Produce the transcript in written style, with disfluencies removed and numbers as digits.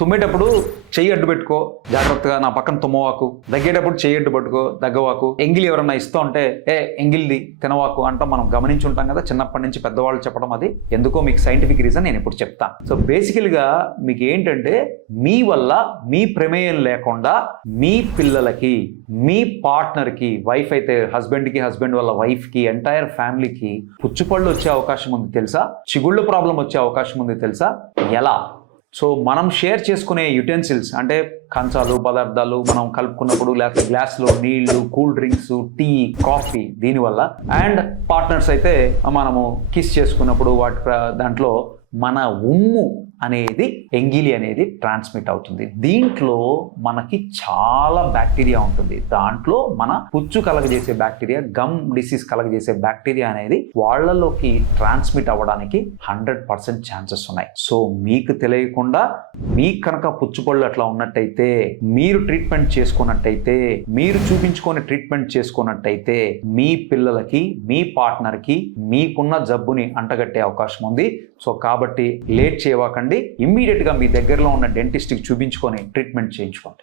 తుమ్మేటప్పుడు చెయ్యి అడ్డు పెట్టుకో, జాగ్రత్తగా నా పక్కన తుమ్మవాకు. దగ్గేటప్పుడు చెయ్యి అడ్డు పట్టుకో, దగ్గవాకు. ఎంగిలి ఎవరన్నా ఇస్తూ ఉంటే ఎంగిల్ది తినవాకు అంటాం. మనం గమనించి ఉంటాం కదా చిన్నప్పటి నుంచి పెద్దవాళ్ళు చెప్పడం. అది ఎందుకో మీకు సైంటిఫిక్ రీజన్ నేను ఇప్పుడు చెప్తాను. సో బేసికల్గా మీకు ఏంటంటే మీ వల్ల మీ ప్రమేయం లేకుండా మీ పిల్లలకి, మీ పార్ట్నర్కి, వైఫ్ అయితే హస్బెండ్కి, హస్బెండ్ వల్ల వైఫ్కి, ఎంటైర్ ఫ్యామిలీకి పుచ్చుపళ్ళు వచ్చే అవకాశం ఉంది తెలుసా? చిగుళ్ళ ప్రాబ్లం వచ్చే అవకాశం ఉంది తెలుసా? ఎలా? సో మనం షేర్ చేసుకునే యుటెన్సిల్స్ అంటే కంచాలు, పదార్థాలు మనం కలుపుకున్నప్పుడు, లేకపోతే గ్లాస్లో నీళ్లు, కూల్ డ్రింక్స్, టీ, కాఫీ, దీనివల్ల. అండ్ పార్ట్నర్స్ అయితే మనము కిస్ చేసుకున్నప్పుడు దాంట్లో మన ఉమ్ము అనేది, ఎంగిలి అనేది ట్రాన్స్మిట్ అవుతుంది. దీంట్లో మనకి చాలా బ్యాక్టీరియా ఉంటుంది. దాంట్లో మన పుచ్చు కలగజేసే బ్యాక్టీరియా, గమ్ డిసీజ్ కలగజేసే బ్యాక్టీరియా అనేది వాళ్ళలోకి ట్రాన్స్మిట్ అవ్వడానికి 100% ఛాన్సెస్ ఉన్నాయి. సో మీకు తెలియకుండా మీకు కనుక పుచ్చుపళ్ళు అట్లా ఉన్నట్టయితే, మీరు ట్రీట్మెంట్ చేసుకున్నట్టయితే, మీరు చూపించుకొని ట్రీట్మెంట్ చేసుకున్నట్టయితే మీ పిల్లలకి, మీ పార్ట్నర్కి మీకున్న జబ్బుని అంటగట్టే అవకాశం ఉంది. సో కాబట్టి లేట్ చేయకండి, ఇమ్మీడియట్గా మీ దగ్గరలో ఉన్న డెంటిస్ట్కి చూపించుకొని ట్రీట్మెంట్ చేయించుకోండి.